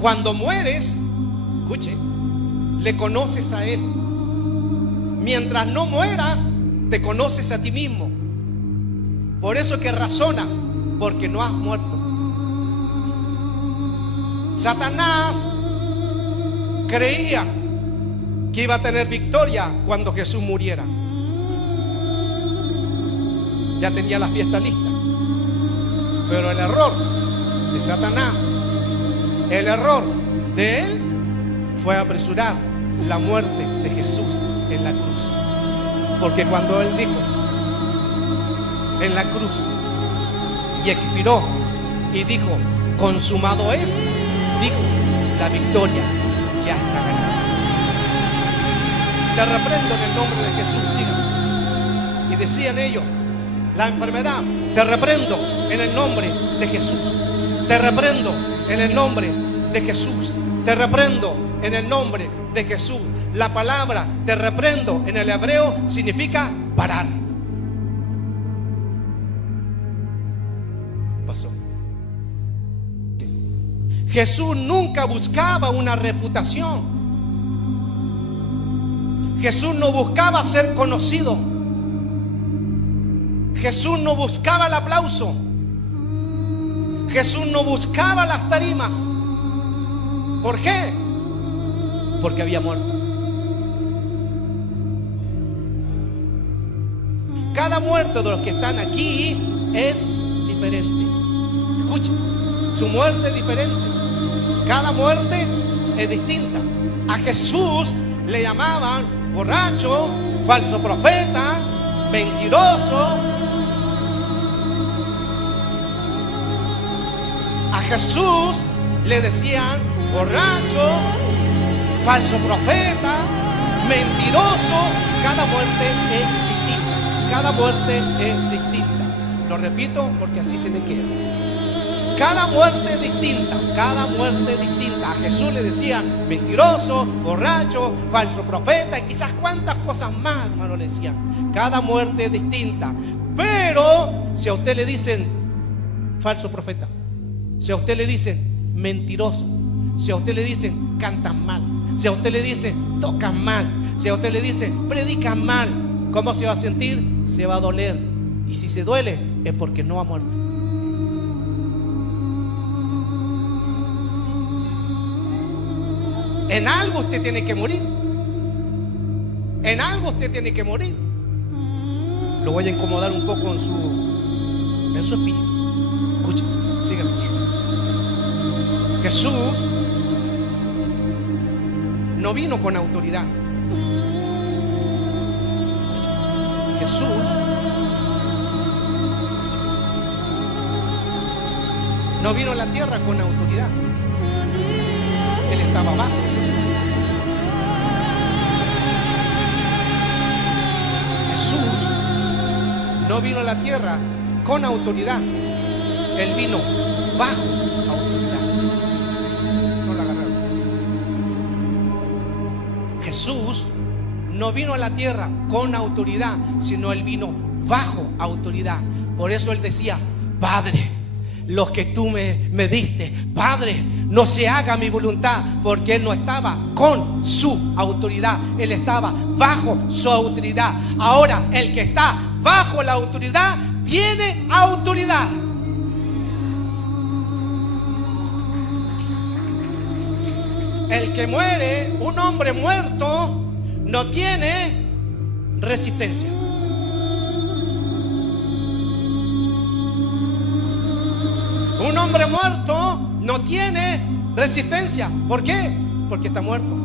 Cuando mueres, escuche, le conoces a Él. Mientras no mueras, te conoces a ti mismo. Por eso que razonas, porque no has muerto. Satanás creía que iba a tener victoria cuando Jesús muriera. Ya tenía la fiesta lista. Pero el error de Satanás, el error de él, fue apresurar la muerte de Jesús en la cruz. Porque cuando él dijo en la cruz y expiró y dijo, consumado es, dijo, la victoria ya está ganada. Te reprendo en el nombre de Jesús, síganme. Y decían ellos, la enfermedad, te reprendo en el nombre de Jesús. Te reprendo en el nombre de Jesús. Te reprendo en el nombre de Jesús. La palabra te reprendo en el hebreo significa parar. Pasó. Jesús nunca buscaba una reputación. Jesús no buscaba ser conocido. Jesús no buscaba el aplauso. Jesús no buscaba las tarimas. ¿Por qué? Porque había muerto. Cada muerte de los que están aquí es diferente. Escucha, su muerte es diferente. Cada muerte es distinta. A Jesús le llamaban borracho, falso profeta, mentiroso. A Jesús le decían borracho, falso profeta, mentiroso. Cada muerte es distinta. Cada muerte es distinta. Lo repito porque así se le queda. Cada muerte es distinta. Cada muerte es distinta. A Jesús le decían mentiroso, borracho, falso profeta y quizás cuantas cosas más, hermano, le decían. Cada muerte es distinta. Pero si a usted le dicen falso profeta, si a usted le dicen mentiroso, si a usted le dicen cantas mal, si a usted le dicen tocas mal, si a usted le dicen predicas mal, ¿cómo se va a sentir? Se va a doler. Y si se duele es porque no ha muerto. En algo usted tiene que morir. En algo usted tiene que morir. Lo voy a incomodar un poco en su espíritu. Escucha, síganme. Jesús no vino con autoridad. Jesús no vino a la tierra con autoridad. Él estaba bajo autoridad. Jesús no vino a la tierra con autoridad. Él vino bajo autoridad. No la agarraron. Jesús no vino a la tierra con autoridad, sino él vino bajo autoridad. Por eso él decía, Padre, los que tú me diste, Padre, no se haga mi voluntad, porque él no estaba con su autoridad, él estaba bajo su autoridad. Ahora el que está bajo la autoridad tiene autoridad. El que muere, un hombre muerto, no tiene resistencia. Un hombre muerto no tiene resistencia. ¿Por qué? Porque está muerto.